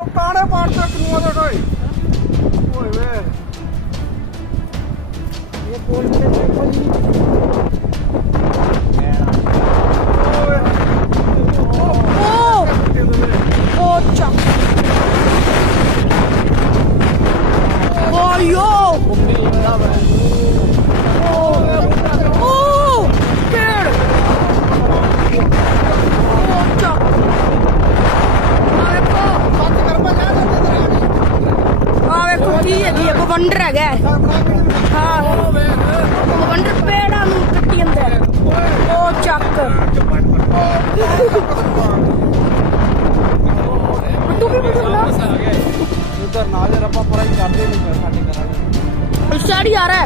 ਕਾਣੇ ਪਾੜ ਤੇ ਕਿਨੂੰ ਦੇ ਓਏ ਓਏ ਵੇ ਇਹ ਕੋਲ ਤੇ ਦੇਖੋ ਜੀ 오, 짱. 와, 요. 오, 별. 오, 짱. ਆ ਵੇਖੋ ਕੀ ਹੈਗੀ ਇੱਕ ਵੰਡਰ ਹੈਗਾ ਹਾਂ ਵੰਡਰ ਪੇੜਾਂ ਨੂੰ ਕੱਟੀ ਜਾਂਦਾ ਉਹ ਚੱਕ ਤੂੰ ਕੀ ਬੋਲਦਾ ਉਧਰ ਨਾ ਜੇ ਰੱਬਾ ਪੜਾਈ ਕਰਦੇ ਨਹੀਂ ਸਾਡੇ ਘਰਾਂ ਸਟਾਡੀ ਆ ਰਿਹਾ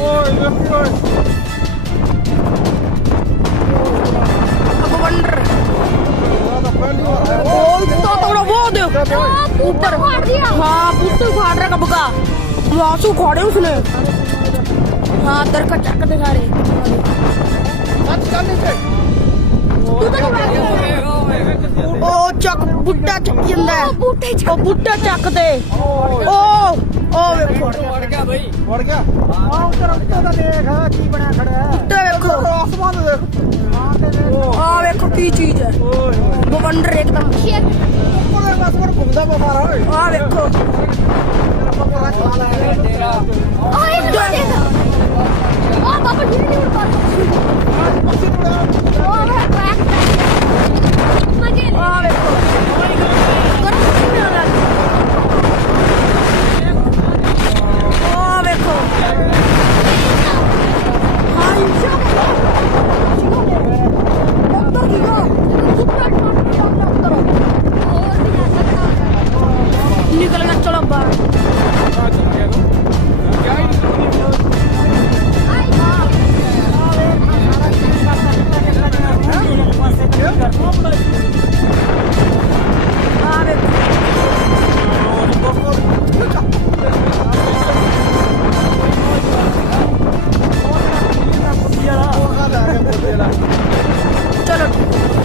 ਓਏ ਵੇਖੀ ਓਏ अब वंडर ਤਾਂ ਪਹਿਲੀ ਵਾਰ ਆਇਆ ओ इतना तगड़ा वो देख ऊपर हाँ पुट्टू फाड़ रहा कबका वासु खोड़े उसने हाँ दरकत चक दिखा रहे ਸੱਚ ਗੱਲ ਨਹੀਂ ओ चक बुट्टा चक्की अंदर ओ बुट्टा चक दे ओ वेखो ਵੜ ਗਿਆ ਆ ਉੱਧਰ ਉੱਤੇ ਦਾ ਦੇਖ ਕੀ ਬਣਿਆ ਖੜਾ ਹੈ बुट्टा वेखो ਆਸਮਾਨ ਦੇਖ ਹਾਂ ਤੇ आ वेखो की चीज है ਓਏ वो वंडर एकदम ਉੱਪਰ ਬਸ ਪਰ ਘੁੰਮਦਾ ਬਾਹਰ ਓਏ आ वेखो ਪਪਾ ਖਾ ਲੈ ਤੇਰਾ आ